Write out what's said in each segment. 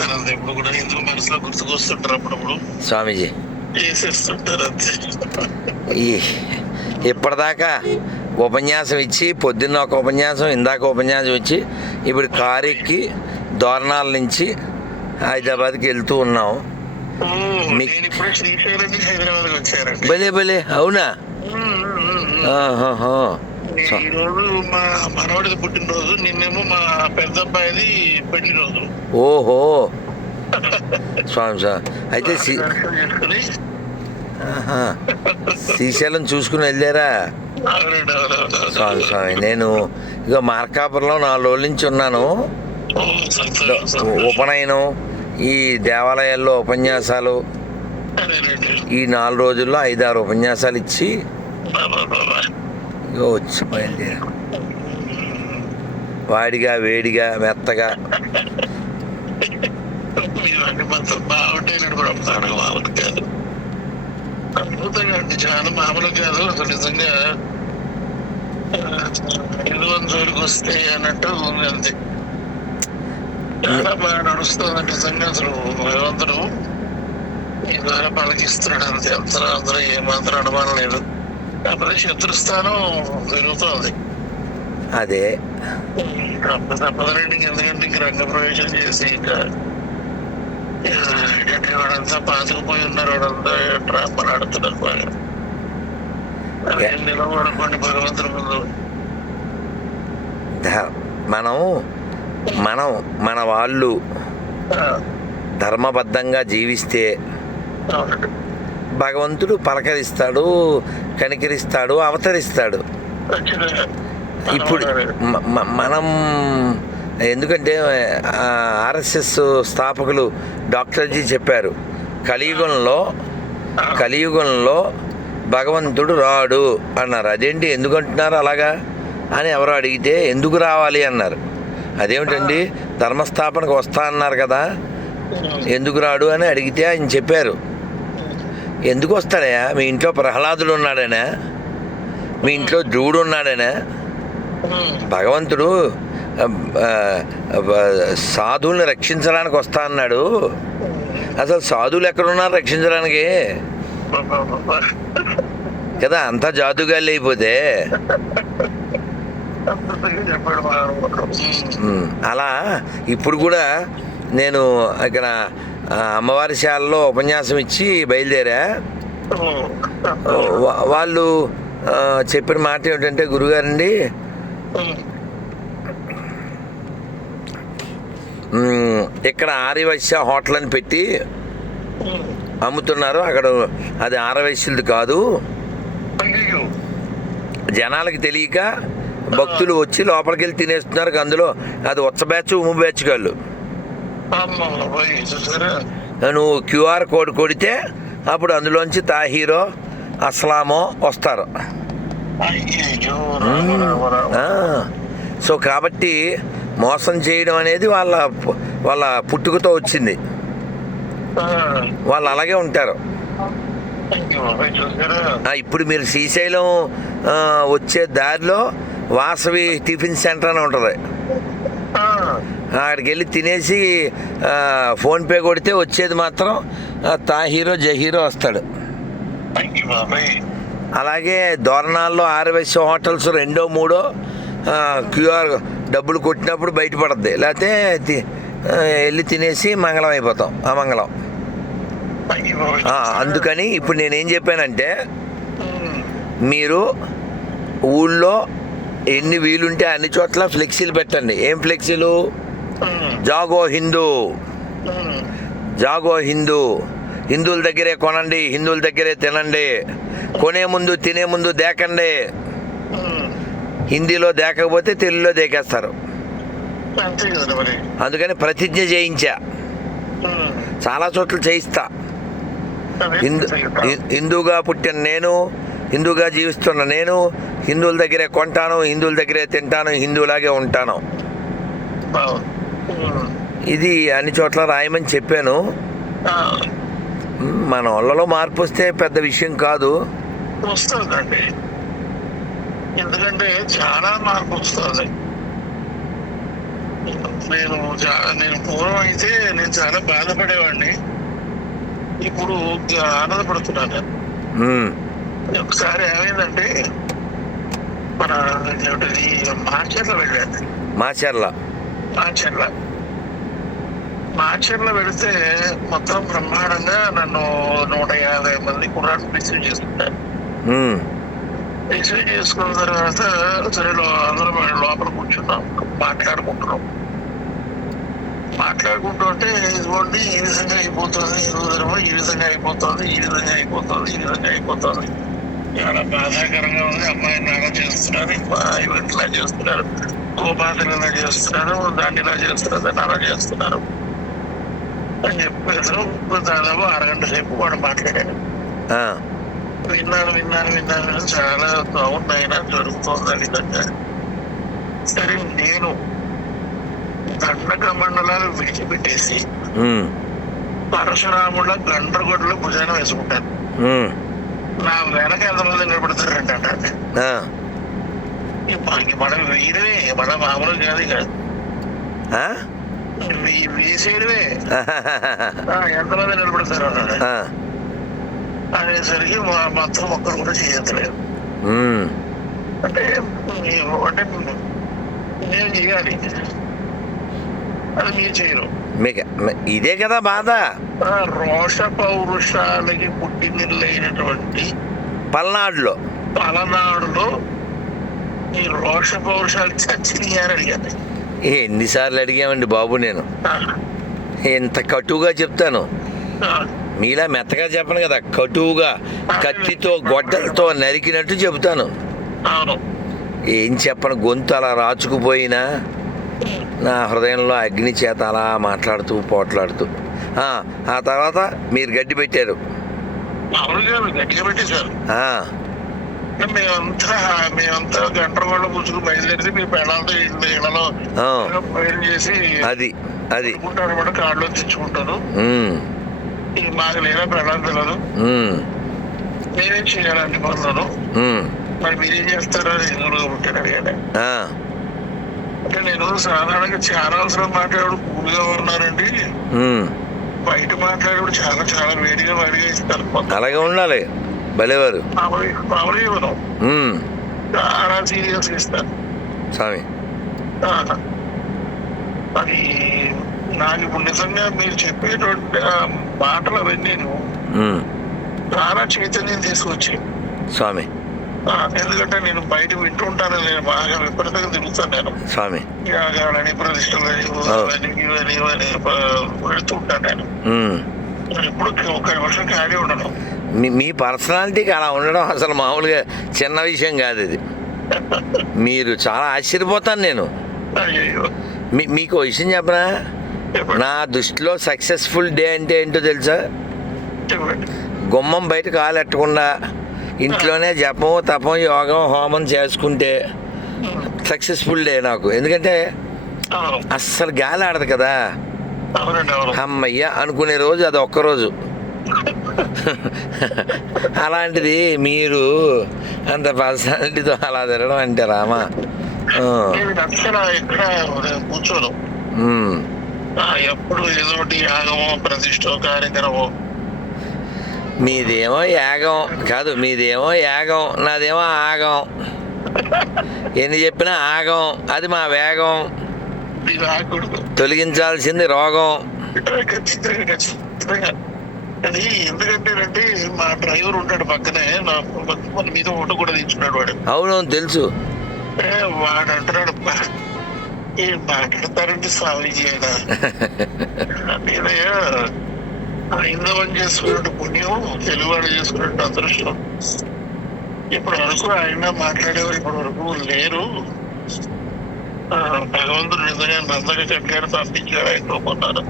చేస్తాను అంతే ఇప్పుడు కూడా ఎందుకు మనసులో గుర్తుకొస్తుంటారు అప్పుడప్పుడు. స్వామీజీ. చేసేస్తుంటారు అంతే. ఈ ఇప్పటిదాకా ఉపన్యాసం ఇచ్చి పొద్దున్న ఒక ఉపన్యాసం ఇందాక ఉపన్యాసం ఇచ్చి ఇప్పుడు కారు ఎక్కి దోరణాల నుంచి హైదరాబాద్కి వెళ్తూ ఉన్నాం. భలే భలే అవునా? ఆహాహా. సో- ఈ రోజు మా మనవాడిది పుట్టినరోజు నిన్నేమో మా పెద్ద అబ్బాయిది పెళ్ళి రోజు ఓహో స్వామి స్వామి అయితే. శ్రీశైలం చూసుకుని వెళ్ళారా స్వామి. స్వామి నేను ఇక మార్కాపురంలో నాలుగు రోజుల నుంచి ఉన్నాను. ఉపనయనం ఈ దేవాలయాల్లో ఉపన్యాసాలు. ఈ నాలుగు రోజుల్లో ఐదారు ఉపన్యాసాలు ఇచ్చి బాబా, వచ్చి బయలుదేరా. వాడిగా వేడిగా మెత్తగా. మీరు బాగుంటాయి బ్రహ్మాండంగా మామూలు కాదు. అద్భుతంగా అండి చాలా మామూలు కాదు. అసలు నిజంగా ఇల్లు జోలికి వస్తే అన్నట్టు ఉంది అంతే. చాలా బాగా నడుస్తుంది నిజంగా అసలు భగవంతుడు. ఈ ద్వారా పలకిస్తున్నాడు అంతే. అంతరం అందరూ ఏమాత్రం అనుమానం లేదు. శత్రుస్థానం పెరుగుతోంది అదే. తప్ప తప్పదండి ఎందుకంటే ఇంక రంగ ప్రవేశం చేసి ఇంకా ఏంటంటే వాడంతా పాతుకుపోయి ఉన్నారు వాడంతా డ్రామాలు ఆడుతున్నారు బాగా నిలబడుకోండి భగవంతుడి ముందు. మనం మనం మన వాళ్ళు ధర్మబద్ధంగా జీవిస్తే భగవంతుడు పలకరిస్తాడు కనికరిస్తాడు అవతరిస్తాడు. ఇప్పుడు మనం ఎందుకంటే ఆర్ఎస్ఎస్ స్థాపకులు డాక్టర్జీ చెప్పారు కలియుగంలో కలియుగంలో భగవంతుడు రాడు అన్నారు. అదేంటి ఎందుకు అంటున్నారు అలాగా? అని ఎవరో అడిగితే ఎందుకు రావాలి అన్నారు. అదేమిటండి ధర్మస్థాపనకు వస్తా అన్నారు కదా ఎందుకు రాడు అని అడిగితే ఆయన చెప్పారు. ఎందుకు వస్తాడయా మీ ఇంట్లో ప్రహ్లాదుడు ఉన్నాడనా? మీ ఇంట్లో ధ్రువుడు ఉన్నాడనా? భగవంతుడు సాధువుల్ని రక్షించడానికి వస్తా అన్నాడు. అసలు సాధువులు ఎక్కడున్నారు రక్షించడానికి. కదా అంతా జాదుగాళ్ళు అయిపోతే. అలా ఇప్పుడు కూడా నేను ఇక్కడ అమ్మవారి శాలలో ఉపన్యాసం ఇచ్చి బయలుదేరా. వాళ్ళు చెప్పిన మాట ఏమిటంటే గురుగారండి ఇక్కడ ఆర్యవైశ్య హోటల్ అని పెట్టి. అమ్ముతున్నారు. అక్కడ అది ఆరవైశ్యులది కాదు. జనాలకి తెలియక భక్తులు వచ్చి లోపలికి వెళ్ళి తినేస్తున్నారు. అందులో అది ఉచ్చ బ్యాచ్ ఉమ్ము బ్యాచ్ కాళ్ళు. నువ్వు క్యూఆర్ కోడ్ కొడితే అప్పుడు అందులోంచి తాహీరో అస్లామో వస్తారు. సో కాబట్టి మోసం చేయడం అనేది వాళ్ళ వాళ్ళ పుట్టుకతో వచ్చింది. వాళ్ళు అలాగే ఉంటారు. ఇప్పుడు మీరు శ్రీశైలం వచ్చే దారిలో వాసవి టిఫిన్ సెంటర్ అని ఉంటుంది. అక్కడికి వెళ్ళి తినేసి ఫోన్పే కొడితే వచ్చేది మాత్రం ఆ, తాహీరో జహీరో వస్తాడు. అయ్యో, బాబోయ్. అలాగే దోరణాల్లో ఆర్ఎస్ హోటల్స్ రెండో మూడో క్యూఆర్ డబ్బులు కొట్టినప్పుడు బయటపడద్ది. లేకపోతే తి- వెళ్ళి తినేసి మంగళం అయిపోతాం అమంగళం అందుకని ఇప్పుడు నేనేం చెప్పానంటే ఉమ్, మీరు ఊళ్ళో ఎన్ని వీలుంటే అన్ని చోట్ల ఫ్లెక్సీలు పెట్టండి. ఏం ఫ్లెక్సీలు? జాగో హిందూ. జాగో హిందూ. హిందువుల దగ్గరే కొనండి హిందువుల దగ్గరే తినండి. కొనే ముందు తినే ముందు దేకండి. హిందీలో దేకపోతే తెలుగులో దేకేస్తారు. అందుకని ప్రతిజ్ఞ చేయించా. చాలా చోట్ల చేయిస్తా. హిందూ హిందూగా పుట్టిన నేను హిందూగా జీవిస్తున్న నేను హిందువుల దగ్గరే కొంటాను హిందువుల దగ్గరే తింటాను హిందువులాగే ఉంటాను. ఇది అన్ని చోట్ల రాయమని చెప్పాను. మన వాళ్ళలో మార్పు వస్తే పెద్ద విషయం కాదు. వస్తుందండి. ఎందుకంటే చాలా మార్పు వస్తుంది. నేను నేను పూర్వం అయితే నేను చాలా బాధపడేవాడిని. ఇప్పుడు ఆనందపడుతున్నాను. ఒకసారి ఏమైందంటే మన మార్చర్ల వెళ్ళాను. మాచర్ల మార్చర్ల వెళితే మొత్తం బ్రహ్మాండంగా నన్ను నూట యాభై మంది కుర్రాడు రిసీవ్ చేసుకుంటారు. రిసీవ్ చేసుకున్న తర్వాత సరే అందరం లోపల కూర్చున్నాం. మాట్లాడుకుంటున్నాం. మాట్లాడుకుంటూ ఉంటే ఇదిగోండి ఈ విధంగా అయిపోతుంది ఈ విధంగా ఈ విధంగా అయిపోతుంది ఈ విధంగా అయిపోతుంది ఈ విధంగా అయిపోతుంది. చాలా బాధాకరంగా ఉంది. అమ్మాయిని అలా చేస్తున్నారు. ఇలా చేస్తున్నారు. గోపాతలు ఇలా చేస్తున్నారు దాన్ని ఇలా చేస్తున్నారు దాన్ని అలా చేస్తున్నారు అని చెప్పేసారు దాదాపు అరగంట సేపు వాడు మాట్లాడాడు. ఆ, విన్నాను విన్నాను విన్నాను. చాలా బాగున్నాయినా జరుగుతోంది విధంగా సరే నేను దండక మండలాలు విడిచిపెట్టేసి పరశురాముల గండ్రగొడ్డలు భుజాన వేసుకుంటాను. నా వెనక ఎంతమంది నిలబడతారంట మనం వేయడమే మన మామూలు కాదు ఎంతమంది నిలబడతారు అనేసరికి మా- మొత్తం ఒక్కరు కూడా చేయట్లేదు. అంటే అంటే నేను చేయాలి. అది మీరు చేయరు. మీకు ఇదే కదా బాధ. రోష పౌరుషాలకి పుట్టినిల్లైనటువంటి పల్నాడులో. పలనాడులో ఈ రోష పౌరుషాలు చచ్చినాయి అని అడిగాను ఎన్నిసార్లు అడిగామండి బాబు నేను? ఎంత కటువుగా చెప్తాను? మీలా మెత్తగా చెప్పను కదా కటువుగా కత్తితో గొడ్డలతో నరికినట్టు చెబుతాను. ఏం చెప్పను గొంతు అలా రాచుకుపోయినా నా హృదయంలో అగ్ని చేత అలా మాట్లాడుతూ పోట్లాడుతూ. ఆ, తర్వాత మీరు గడ్డి పెట్టారు. పెట్టేశారు. ఆ, మేమంతా మేమంతా గంటల పుచ్చుకు బయలుదేరితే మీ పెళ్ళాలతో ఇళ్ళలో బయలు చేసి అది అది. కూడా కార్డులో తెచ్చుకుంటారు. ఈ మాకు లేదా. పెళ్ళాలి తెలియదు నేనేం చేయాలండి పనులను? మరి మీరేం చేస్తారో ఎదురుగా అడిగాడు ఆ, అంటే నేను సాధారణంగా చాలా అవసరం మాట్లాడు కూల్గా ఉన్నారండి. బయట మాట్లాడేప్పుడు చాలా చాలా వేడిగా వాడిగా ఇస్తారు. అలాగే ఉండాలి. భలేవారు. స్వామి. అది నాకు ఇప్పుడు నిజంగా మీరు చెప్పేటువంటి మాటలు అవన్నీ చాలా చైతన్యం తీసుకొచ్చి. స్వామి. ఎందుకంటే నేను బయట వింటుంటాను నేను బాగా విపరీతంగా తిరుగుతాను నేను. స్వామి. యాగాలని ప్రతిష్టలని అవని ఇవని ఇవని ప- వెళుతుంటాను నేను. ఇప్పుడు ఒక వర్షం ఖాళీ ఉండను. మీ మీ పర్సనాలిటీకి అలా ఉండడం అసలు మామూలుగా చిన్న విషయం కాదు ఇది. మీరు చాలా ఆశ్చర్యపోతాను నేను. మీ మీకు విషయం చెప్పనా? నా దృష్టిలో సక్సెస్ఫుల్ డే అంటే ఏంటో తెలుసా? గుమ్మం బయట కాలెట్టకుండా ఇంట్లోనే జపం తపం యోగం హోమం చేసుకుంటే సక్సెస్ఫుల్ డే నాకు. ఎందుకంటే అస్సలు గాలి ఆడదు కదా. అమ్మయ్య అనుకునే రోజు అది ఒక్కరోజు అలాంటిది మీరు అంత పర్సనాలిటీతో అలా తిరగడం అంటే రామా? కూర్చోను. ఎప్పుడు ఏదో ఒకటి యాగమో ప్రతిష్టో కార్యక్రమం. మీదేమో యాగం కాదు మీదేమో యాగం నాదేమో ఆగం. ఎన్ని చెప్పినా ఆగం అది మా వేగం. తొలగించాల్సింది రోగం. అది ఎందుకంటేనంటే మా డ్రైవర్ ఉంటాడు పక్కనే నా మన మీద ఓటు కూడా తెచ్చున్నాడు వాడు. అవును తెలుసు. ఏ, వాడు అంటున్నాడు "బా, ఏం మాట్లాడతారండి స్వామీజీ ఆయన? నేనయ్యా హైందవం చేసుకున్నట్టు పుణ్యం తెలుగువాడు చేసుకున్నట్టు అదృష్టం. ఇప్పటి వరకు ఆయన మాట్లాడేవారు ఇప్పటి వరకు లేరు. భగవంతుడు నిజంగా నందక కట్టాడు పంపించాడు ఆయన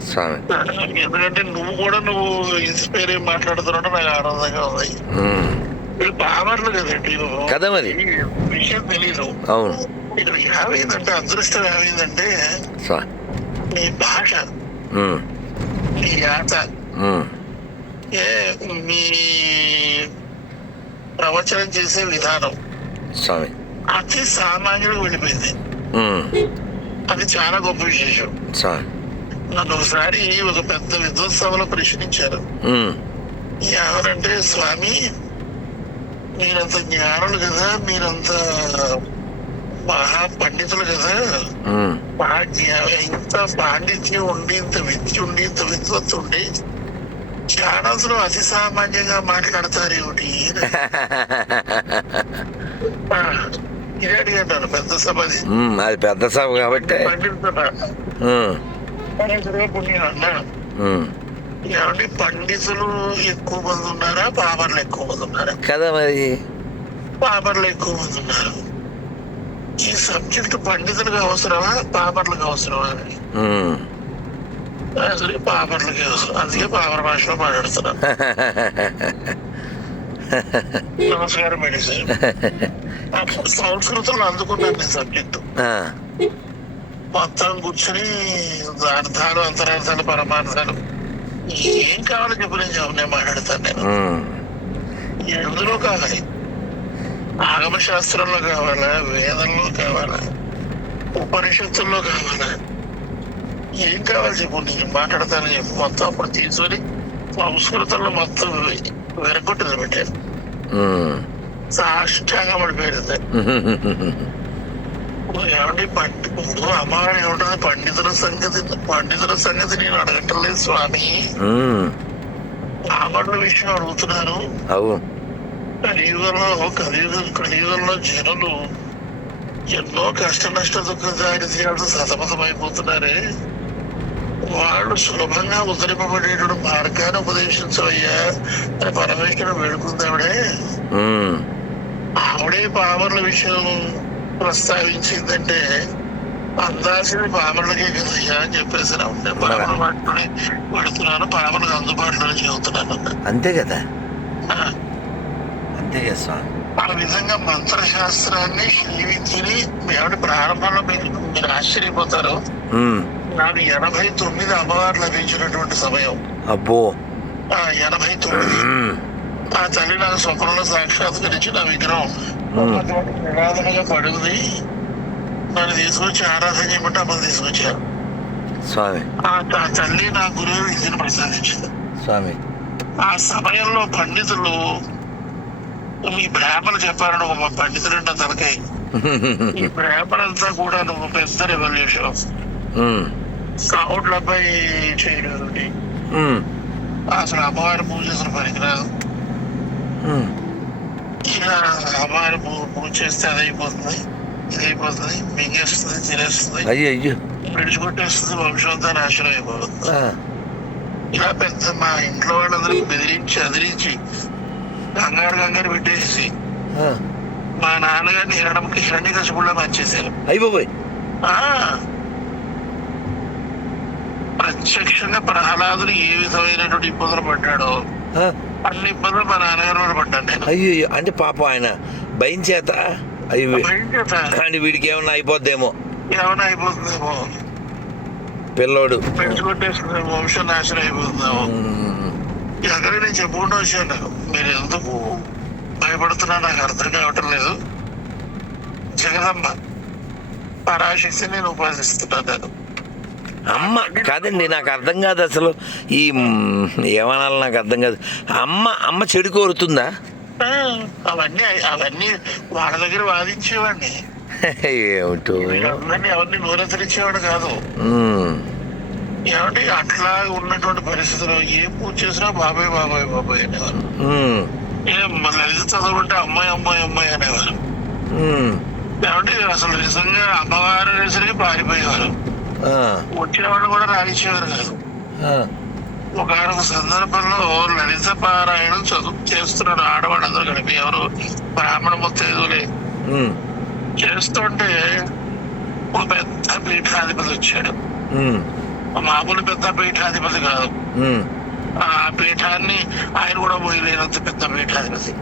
స్వామి. ఎందుకంటే నువ్వు కూడా నువ్వు ఇన్స్పైర్ అయ్యి మాట్లాడుతున్నట్టు నాకు ఆనందంగా ఉంది. వీళ్ళు బామర్లు కదండి. కదా మరి. విషయం తెలీదు. అవును. ఇక్కడ ఏమైందంటే అదృష్టం ఏమైందంటే నీ భాష నీ ఉమ్, ఏ మీ ప్రవచనం చేసే విధానం స్వామి. అతి సామాన్యుడికి వెళ్ళిపోయింది. అది చాలా గొప్ప విశేషం. స్వామి నన్ను ఒకసారి ఒక పెద్ద విద్వత్సభలో ప్రశ్నించారు. ఎవరంటే స్వామి మీరంత జ్ఞానులు కదా మీరంత మహా పండితులు కదా ఇంత పాండిత్యం ఉండి ఇంత విద్య ఉండి ఇంత విద్వత్తు ఉండి జ్ఞానసులు అతి సామాన్యంగా మాట్లాడతారు ఏమిటి? ఆ, ఇదే అడిగాను పెద్ద ఉమ్, అది. పెద్ద సభ కాబట్టి. పండితుడా ఉమ్, పుణ్యం అన్నా. ఏమండి పండితులు ఎక్కువ మంది ఉన్నారా పామర్లు ఎక్కువ మంది ఉన్నారా? కదా మరి. పామర్లు ఎక్కువ మంది ఉన్నారు. ఈ సబ్జెక్ట్ పండితులకు అవసరమా పామర్లకు అవసరమా అని. అసలు అవసరం అందుకే పామర భాషలో మాట్లాడుతున్నాను నమస్కారం మేడం సార్. సంస్కృతంలో అందుకున్నాను నేను సబ్జెక్టు. మొత్తం కూర్చొని అర్థాలు అంతరార్థాలు పరమార్థాలు. ఏం కావాలో చెప్పు నేను చెప్పు, నేను మాట్లాడతాను నేను. ఎందులో కావాలి? ఆగమ శాస్త్రంలో కావాలా? వేదంలో కావాలా? ఉపనిషత్తుల్లో కావాలా? ఏం కావాలి చెప్పు నేను మాట్లాడతాను చెప్పు. మొత్తం అప్పుడు తీసుకొని సంస్కృతంలో మొత్తం వెరగొట్టింది పెట్టారు. సాష్టాంగా పడిపోయింది ఏమండి పండి ఇప్పుడు అమ్మగారు ఏముంటుంది పండితుల సంగతి పండితుల సంగతి నేను అడగటం స్వామి. ఉమ్. రావణుల విషయం అడుగుతున్నారు. అవు కలియుగంలో కలియుగం కలియుగంలో జనులు ఎన్నో కష్ట నష్ట దుఃఖ దారిద్ర్యాలతో సతమతమైపోతున్నారే. వాళ్ళు సులభంగా ఉద్ధరింపబడేటువంటి మార్గాన్ని ఉపదేశించవయ్యా. అని పరమేశ్వరుడు వేడుకుందావిడే. ఆవిడే పామర్ల విషయం. ప్రస్తావించిందంటే అందాల్సింది పామర్లకే కదయ్యా అని చెప్పేసి ఉంటే పామర్ల వాటిలోనే పెడుతున్నాను. పామర్లకు అందుబాటులోనే చెబుతున్నాను అంతే కదా. అంతే కదా స్వామి? ఆ విధంగా మంత్రశాస్త్రాన్ని విద్యని ఏమిటి ప్రారంభంలో మీరు మీరు ఆశ్చర్యపోతారు. నాకు ఎనభై తొమ్మిది అమ్మవారు లభించినటువంటి సమయం. అబ్బో. ఆ ఎనభై తొమ్మిది. ఆ తల్లి నాకు స్వప్నంలో సాక్షాత్కరించి నా విగ్రహం నిరాధనగా పడుంది నన్ను తీసుకొచ్చి ఆరాధన చేయమంటే అమ్మని తీసుకొచ్చారు. స్వామి. ఆ తల్లి నా గురువు విద్యను ప్రసాదించింది. స్వామి. ఆ సమయంలో పండితులు మీ బ్రాహ్మణులు చెప్పారని ఒక పండితుడు అంటే తనకై. ఈ బ్రాహ్మణంతా కూడా నువ్వు పెద్ద రెవల్యూషన్ అబ్బాయి చేయడం. అసలు అమ్మవారి పూజ అసలు పనికిరాదు. ఉమ్. ఇక అమ్మవారి పూ- పూజ చేస్తే అది అయిపోతుంది ఇది అయిపోతుంది మింగేస్తుంది తినేస్తుంది అయ్యో విడిచిపెట్టేస్తుంది వంశంతా నాశనం అయిపోతుంది. ఇలా పెద్ద మా ఇంట్లో వాళ్ళందరికీ బెదిరించి అదిరించి కంగారు కంగారు పెట్టేసి. మా నాన్నగారిని హిరణంకి హిరణ్య కసుపుల్లో మార్చేశారు ఆ ప్రత్యక్షంగా ప్రహ్లాదులు ఏ విధమైనటువంటి ఇబ్బందులు పడ్డాడో. అన్ని ఇబ్బందులు మా నాన్నగారు కూడా పడ్డాను నేను. అయ్యో. అంటే పాపం ఆయన భయం చేత? అయ్యో భయం చేత. కానీ వీడికి ఏమన్నా అయిపోద్దేమో. ఏమైనా అయిపోతుందేమో. పిల్లోడు. పెంచుకొట్టేస్తుంది వంశం నాశనం అయిపోతుందేమో. ఉమ్. ఎక్కడ నేను చెప్పుకుంటూ వచ్చాను. మీరు ఎందుకు భయపడుతున్నా నాకు అర్థం కావటం లేదు. జగదమ్మ పరాశక్తి నేను ఉపాసిస్తున్నాను నేను. అమ్మ కాదండి నాకు అర్థం కాదు అసలు. ఈ ఏమనాలి నాకు అర్థం కాదు. అమ్మ అమ్మ చెడు కోరుతుందా? అవన్నీ అవన్నీ వాళ్ళ దగ్గర వాదించేవాడిని. ఏమిటో? నోరెత్తరించేవాడు కాదు. ఏమంటే అట్లా ఉన్నటువంటి పరిస్థితుల్లో ఏ పూజ చేసినా బాబాయ్ బాబాయ్ బాబాయ్ అనేవారు. లలిత చదవకుంటే అమ్మాయి అమ్మాయి అమ్మాయి అనేవారు. ఏమంటే అసలు నిజంగా అమ్మవారు అనేసరికి పారిపోయేవారు. ఆ. వచ్చిన వాళ్ళు కూడా రానిచ్చేవారు కాదు. ఒకనొక సందర్భంలో లలిత పారాయణం చదువు చేస్తున్నారు ఆడవాళ్ళందరూ కలిపి ఎవరు బ్రాహ్మణ ముత్తైదులే. చేస్తుంటే ఒక పెద్ద పీఠాధిపతి వచ్చాడు. మామూలు పెద్ద పీఠాధిపతి కాదు. ఆ పీఠాన్ని ఆయన కూడా పోయలేనంత పెద్ద పీఠాధిపతి.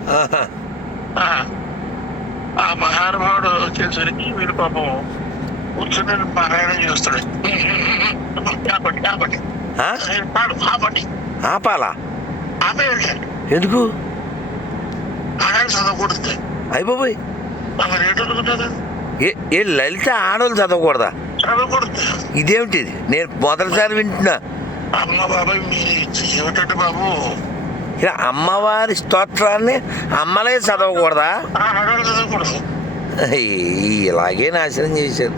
ఆ, మహానుభావుడు వచ్చేసరికి వీడు పాపం కూర్చొని పారాయణం చేస్తాడు. ఆపాలా? ఆపేయండి ఎందుకు? చదవకూడదు. అయిపోయి ఏ ఏ లలిత ఆడవాళ్ళు చదవకూడదా? చదవకూడదు. ఇదేమిటిది నేను మొదటిసారి వింటున్నా. అమ్మ బాబాయ్ ఏమిటంటే బాబు? ఇలా అమ్మవారి స్తోత్రాన్ని అమ్మలే చదవకూడదా? చదవకూడదు. ఇలాగే నాశనం చేశారు.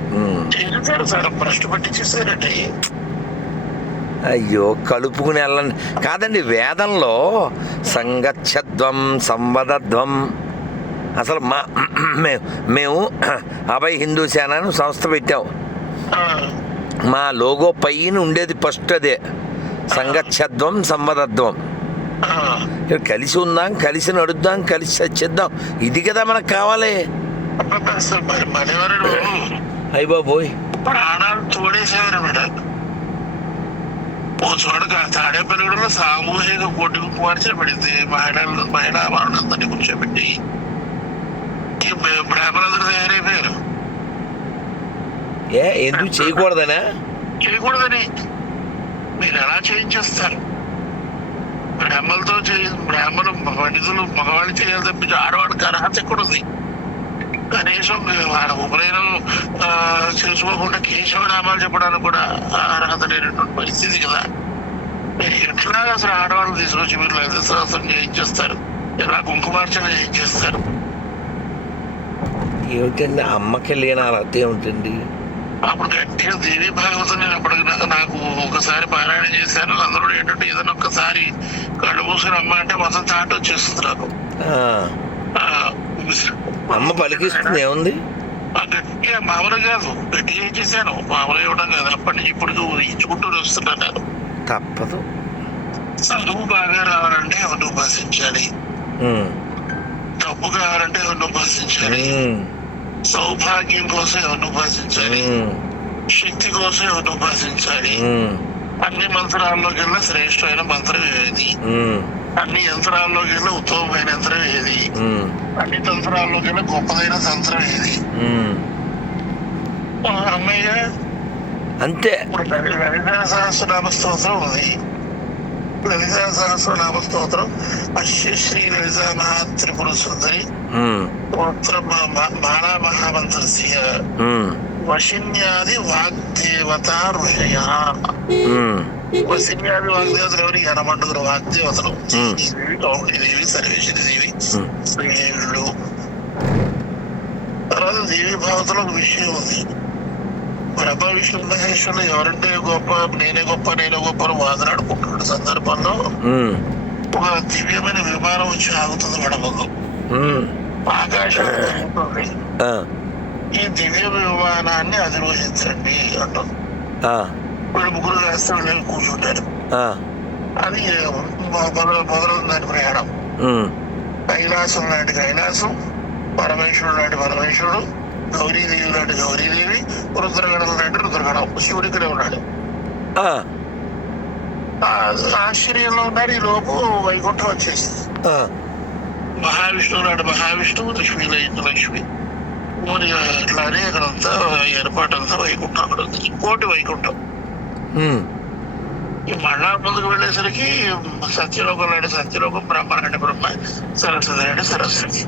అయ్యో కలుపుకుని వెళ్ళండి. కాదండి వేదంలో సంగచ్చధ్వం సంవదధ్వం అసలు మా మేము మేము అభయ్ హిందూ సేన అని సంస్థ పెట్టాం. మా లోగో పైన ఉండేది ఫస్ట్ అదే. సంగచ్చధ్వం సంవదధ్వం కలిసి ఉందాం కలిసి నడుద్దాం కలిసి చచ్చిద్దాం. ఇది కదా మనకు కావాలి. అసలు మరి మనెవరు అయ్య బాబోయ్. ప్రాణాలు తోడేసేవారు మేడం ఓ చోట తాడేపల్లిగూడలో సామూహిక కోటి మార్చిన పడింది మహిళలు మహిళా మరణందరినీ కూర్చోబెట్టి. బ్రాహ్మణులందరూ తయారైపోయారు. ఏ ఎందుకు చేయకూడదనా? చేయకూడదని. మీరు ఎలా చేయించేస్తారు? బ్రాహ్మణులతో చేయ బ్రాహ్మణులు పండితులు మగవాళ్ళు చేయాలి తప్పించి ఆడవాడికి అర్హత ఎక్కడుంది? కనీసం వాళ్ళ ఉపనయనం ఆ, చేసుకోకుండా కేశవ నామాలు చెప్పడానికి కూడా అర్హత లేనటువంటి పరిస్థితి కదా. ఎట్లా అసలు ఆడవాళ్ళు తీసుకొచ్చి మీరు లలిత సహస్రం చేయించేస్తారు ఎలా కుంకుమార్చన చేయించేస్తారు ఏమిటండి? అమ్మకి లేని అర్హత ఏమిటండి? అప్పుడు గట్టిగా దేవి భాగవతం నేను అప్పటికి నాకు ఒకసారి పారాయణ చేశాను. అందులో ఏంటంటే ఏదైనా ఒక్కసారి కళ్ళు మూసుకుని అమ్మ అంటే మొత్తం తాట వచ్చేస్తుంది నాకు. అమ్మ పలికిస్తుంది ఏముంది? గట్టిగా మామూలుగా కాదు. గట్టిగా ఇచ్చేసాను మామూలుగా ఇవ్వడం కాదు. అప్పటి నుంచి ఇప్పుడు ఇచ్చుకుంటూ వస్తున్నాను నేను తప్పదు. చదువు బాగా రావాలంటే ఎవరిని ఉపాసించాలి డబ్బు కావాలంటే ఎవరిని ఉపాసించాలి సౌభాగ్యం కోసం ఎవరిని ఉపాసించాలి శక్తి కోసం ఎవరిని ఉపాసించాలి అన్ని మంత్రాల్లోకెల్లా శ్రేష్టమైన మంత్రం ఏది? అన్ని యంత్రాల్లోకెల్లా ఉత్తమమైన యంత్రం ఏది? అన్ని తంత్రాల్లోకెల్లా గొప్పదైన తంత్రం ఏది? అమ్మయ్య అంతే. లలితా సహస్రనామ స్తోత్రం ఉంది. లలితా సహస్రనామ స్తోత్రం అశ్వ శ్రీ లలితా మహా త్రిపుర సుందరి మాలా మహామంత్రస్య వశిన్యాది వాగ్దేవత ఋషయ ఉమ్, వశిన్యాది వాగ్దేవతలు ఎవరు ఎనమండుగురు వాగ్దేవతలు Hmm. దేవి గౌరీ సర్వేశ్వరి దేవి Hmm. శ్రీలు తర్వాత దేవి భావతలో ఒక విషయం ఉంది. బ్రహ్మ విష్ణు మహేశ్వరులు ఎవరంటే గొప్ప నేనే గొప్ప నేనే గొప్ప అని వాదనాడుకుంటున్న సందర్భంలో. ఉమ్, ఒక దివ్యమైన విమానం వచ్చి ఆగుతుంది మన ముందు. ఉమ్. ఆకాశం. ఆ, ఈ దివ్య విమానాన్ని అధిరోహించండి అంటుంది. ఆ, వీళ్ళు ముగ్గురు వేస్తే వీళ్ళు కూర్చుంటారు ఆ, అది మొదలు మొదలవుతుందండి ప్రయాణం. కైలాసం లాంటి కైలాసం పరమేశ్వరుడు లాంటి పరమేశ్వరుడు గౌరీదేవి లాంటి గౌరీదేవి రుద్రగణం లాంటి రుద్రగణం. శివుడు ఇక్కడే ఉన్నాడు. ఆశ్చర్యంలో ఉన్నారు ఈ లోపు వైకుంఠం వచ్చేసింది. మహావిష్ణువు లాంటి మహావిష్ణువు లక్ష్మీ లక్ష్మి. ఊరి అట్లానే అక్కడంతా ఏర్పాటు అంతా వైకుంఠం అక్కడ ఉంది. కోటి వైకుంఠం. ఈ మళ్ళా ముందుకు వెళ్ళేసరికి సత్యలోకం లాంటి సత్యలోకం బ్రహ్మ లాంటి బ్రహ్మ సరస్వతి లాంటి సరస్వతి.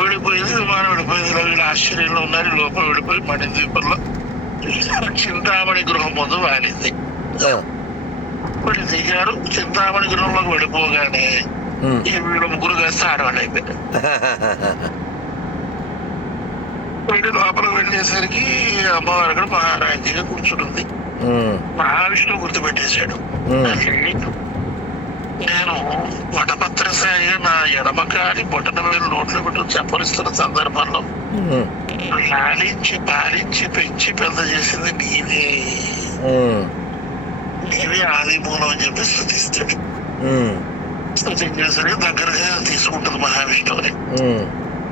ఓడిపోయింది విమానం వెళ్ళిపోయింది వీళ్ళు ఆశ్చర్యంలో ఉన్నారు లోపల వెళ్ళిపోయి మణి ద్వీపంలో చింతామణి గృహం ముందు వాలింది. వీళ్ళు దిగారు చింతామణి గృహంలోకి వెళ్ళిపోగానే వీళ్ళు ముగ్గురు కాస్త ఆడవాళ్ళు అయిపోయారు. వీళ్ళు లోపల వెళ్ళేసరికి అమ్మవారు అక్కడ మహారాజ్యంగా కూర్చుంటుంది ఉమ్, మహావిష్ణువు గుర్తుపెట్టేశాడు. నేను వటపత్రసాయి నా ఎడమ కాలి బొటన వేలు నోట్లో పెట్టి చెప్పరిస్తున్న సందర్భంలో లాలించి పాలించి పెంచి పెద్ద చేసింది నీవే. నీవే ఆది మూలం అని చెప్పి స్థుతిస్తాడు. స్థుతించేసరికి దగ్గరగా తీసుకుంటుంది మహావిష్ణువుని.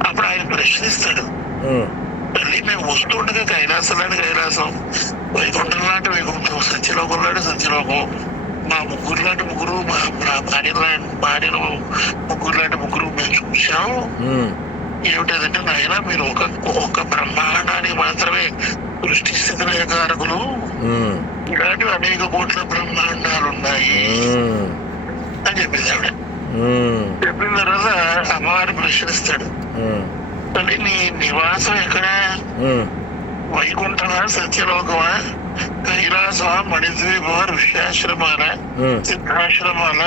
అప్పుడు ఆయన ప్రశ్నిస్తాడు. తల్లి మేము వస్తుండగా కైలాసం కైలాసం. వైకుంఠం లాంటి వైకుంఠం సత్యలోకం లాంటి సత్యలోకం. మా ముగ్గురు లాంటి ముగ్గురు మా భార్య లాంటి భార్యను ముగ్గురు లాంటి ముగ్గురు మేము చూసాం ఉమ్, ఏమిటంటే నాయన మీరు ఒక ఒక బ్రహ్మాండానికి మాత్రమే సృష్టి స్థితి లయకారకులు ఉమ్, ఇలాంటివి అనేక కోట్ల బ్రహ్మాండాలు ఉన్నాయి అని చెప్పింది ఆవిడ. చెప్పిన తర్వాత అమ్మవారిని ప్రశ్నిస్తాడు. తల్లి నీ నివాసం ఎక్కడ? వైకుంఠమా సత్యలోకమా? కైలాసమా మణిద్వీపమా ఋష్యాశ్రమాల సిద్ధాశ్రమాల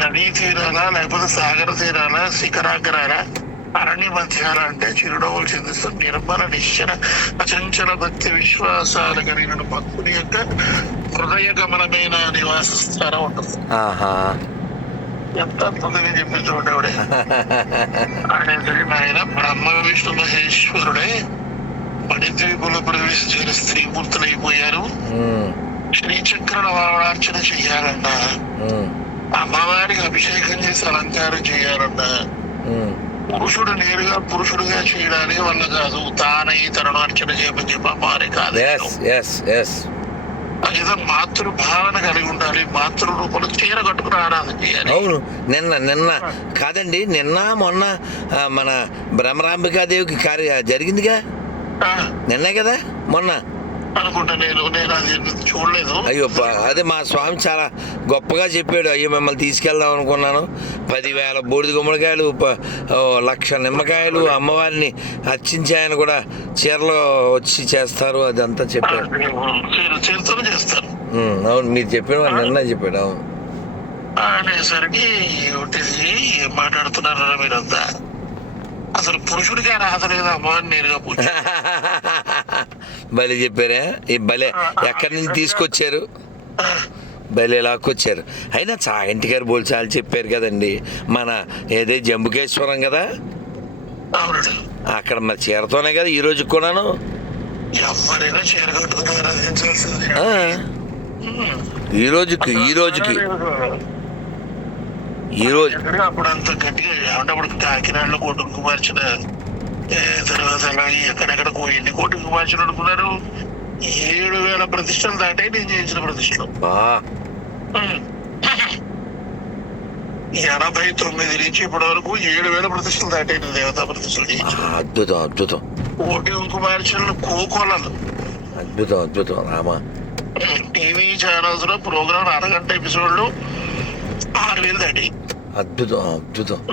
నదీ తీరాల లేకపోతే సాగర తీరాల శిఖరాగ్రాల అరణ్య మధ్యాల అంటే చిరునవ్వులు చెందిస్తూ. నిర్మల నిశ్చల అచంచల భక్తి విశ్వాసాలు కలిగిన భక్తుని యొక్క హృదయ గమనమైన నివాస స్థానం ఉంటుంది. ఆహా. ఎంత అద్భుతంగా చెప్పి చూడేవాడే ఆయన ఆయన బ్రహ్మ విష్ణు మహేశ్వరుడే మణిద్వీపులో ప్రవేశించిన స్త్రీమూర్తులు అయిపోయారు. ఉమ్, శ్రీచక్ర నవార్చన చెయ్యాలన్న అమ్మవారికి అభిషేకం చేసి అలంకారం చేయాలన్న. పురుషుడు నేరుగా పురుషుడుగా చేయడానికి వల్ల కాదు తానై తనను అర్చన చేయమని చెప్పి అమ్మవారి కాదు. ఏదో మాతృ భావన కలిగి ఉండాలి మాతృ రూపంలో చీర కట్టుకుని ఆరాధన చేయాలి. అవును. నిన్న నిన్న కాదండి నిన్న మొన్న మన బ్రహ్మరాంబికాదేవికి కార్య జరిగిందిగా? నిన్నే కదా? మొన్న. అనుకుంటా నేను నేను అది చూడలేదు. అయ్యో అదే మా స్వామి చాలా గొప్పగా చెప్పాడు. అయ్యో మిమ్మల్ని తీసుకెళ్దాం అనుకున్నాను. పదివేల బూడిద గుమ్మడికాయలు లక్ష నిమ్మకాయలు అమ్మవారిని అర్చించి ఆయన కూడా చీరలో వచ్చి చేస్తారు. అదంతా చెప్పాడు చేస్తారు. అవును మీరు వాళ్ళు నిన్న చెప్పాడు. అవును. అనేసరికి మాట్లాడుతున్నారా మీరంతా? అసలు పురుషుడికి అమ్మవారిని నేరుగా పూజ భలే చెప్పారా? ఈ భలే ఎక్కడి నుంచి తీసుకొచ్చారు? భలే లాక్కొచ్చారు. అయినా చాగంటి గారు బోల్చాలు చెప్పారు కదండి. మన ఏదే జంబుకేశ్వరం కదా? అక్కడ మరి చీరతోనే కదా ఈ రోజు కూడాను? ఈ రోజుకి ఈ రోజుకి. ఈ రోజు అప్పుడు అంత గట్టిగా కాకినాడలో కోటుకు మార్చిన తర్వాత అలాగే ఎక్కడెక్కడ కో- ఎన్ని కోటుకు మార్చిన అనుకున్నారు? ఏడు వేల ప్రతిష్టలు దాటే నేను చేయించిన ప్రతిష్టలు. బా. ఎనభై తొమ్మిది నుంచి ఇప్పటి వరకు ఏడు వేల ప్రతిష్టలు దాటైన దేవతా ప్రతిష్టలు అద్భుతం అద్భుతం. కోటి కుమార్చనలు కోకోలలు. అద్భుతం అద్భుతం రామా. టీవీ ఛానల్స్లో ప్రోగ్రామ్ అరగంట ఎపిసోడ్లు ఆరు వేలు దాటి. అద్భుతం అద్భుతం.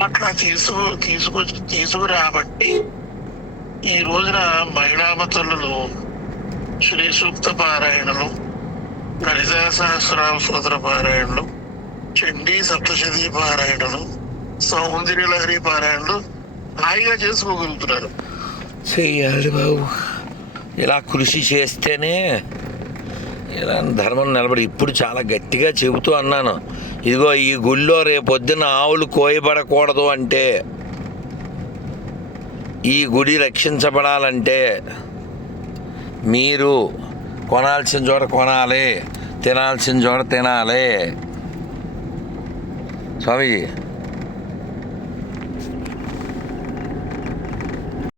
అట్లా తీసు తీసుకు తీసుకొచ్చి తీసుకురాబట్టి ఈ రోజున మహిళామతులు శ్రీ సూక్త పారాయణలు లలితా సహస్రామ సూత్ర పారాయణలు చండీ సప్తశతీ పారాయణలు సౌందర్య లహరి పారాయణలు హాయిగా చేసుకోగలుగుతున్నారు. చెయ్యాలి బాబు. ఇలా కృషి చేస్తేనే ఇలా ధర్మం నిలబడి ఇప్పుడు చాలా గట్టిగా చెబుతూ అన్నాను. ఇదిగో ఈ గుళ్ళో రేపొద్దున ఆవులు కోయబడకూడదు అంటే ఈ గుడి రక్షించబడాలంటే మీరు కొనాల్సిన చోట కొనాలి తినాల్సిన చోట తినాలి. స్వామీజీ